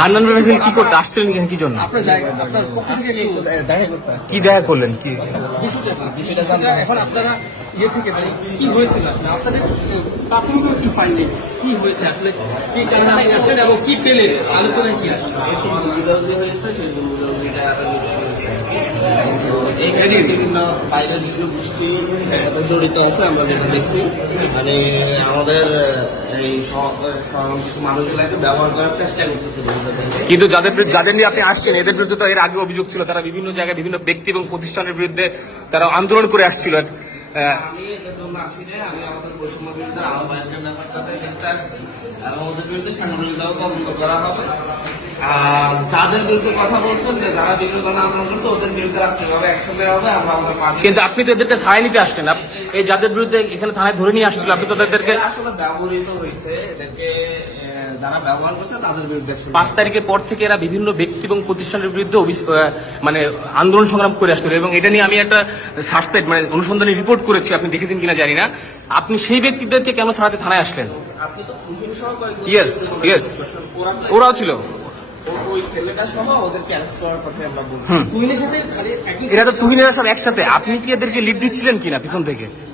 হান্নান ভাই কি করতে আসছিলেন এখানে, কি জন্য? কি দেখা করলেন? কি এখন আপনারা ইয়ে থেকে কি হয়েছিল আপনাদের প্রাথমিক কি ফাইন্ডিং কি হয়েছে আসলে, কি কারণে আপনি আসলেন এবং কি পেলেন, আলোচনায় কি আসলে হয়েছে সেই এইখানে বিভিন্ন বাইরের বিভিন্ন গোষ্ঠী জড়িত আছে। আমরা যেটা দেখছি মানে আমাদের এই কিছু মানুষগুলাকে ব্যবহার করার চেষ্টা করতেছে। কিন্তু যাদের নিয়ে আপনি আসছেন এদের বিরুদ্ধে তো এর আগে অভিযোগ ছিল, তারা বিভিন্ন জায়গায় বিভিন্ন ব্যক্তি এবং প্রতিষ্ঠানের বিরুদ্ধে তারা আন্দোলন করে আসছিল। আমি এদের জন্য আসি না, আমি আমাদের বৈষম্য বিরুদ্ধে আহ্বায়কের ব্যাপারটাতে দেখতে আসছি এবং ওদের বিরুদ্ধে সাংগঠনিকভাবে তদন্ত করা হবে। আর যাদের বিরুদ্ধে কথা বলছেন যে যারা বিভিন্ন ধরনের আন্দোলন করছে ওদের বিরুদ্ধে রাষ্ট্রীয়ভাবে অ্যাকশন নেওয়া হবে। আমরা আমাদের কিন্তু আপনি তো এদেরকে ছায় নিতে আসছেন, এই যাদের বিরুদ্ধে এখানে থানায় ধরে নিয়ে আসছিল আপনি তো তাদেরকে আসলে ব্যবহৃত হয়েছে, এদেরকে যারা ব্যবহার করছে তাদের বিরুদ্ধে 5 তারিখের পর থেকে এরা বিভিন্ন ব্যক্তি এবং প্রতিষ্ঠানের বিরুদ্ধে মানে আন্দোলন সংগ্রাম করে আসছিল এবং এটা নিয়ে আমি একটা সার্চসাইট মানে অনুসন্ধানী রিপোর্ট করেছি, আপনি দেখেছেন কিনা জানি না। আপনি সেই ব্যক্তিদেরকে কেন ছাড়াতে থানায় আসলেন? আপনি তো তুহিন সহ ইয়েস ওরাও ছিল, ওই ছেলেটা সহ ওদেরকে অ্যারেস্ট করার কথা আমরা বলছি। তুহিনের সাথে এরা তো তুহিনেরা সব একসাথে। আপনি কি এদেরকে লিড দিচ্ছিলেন কিনা পিছন থেকে?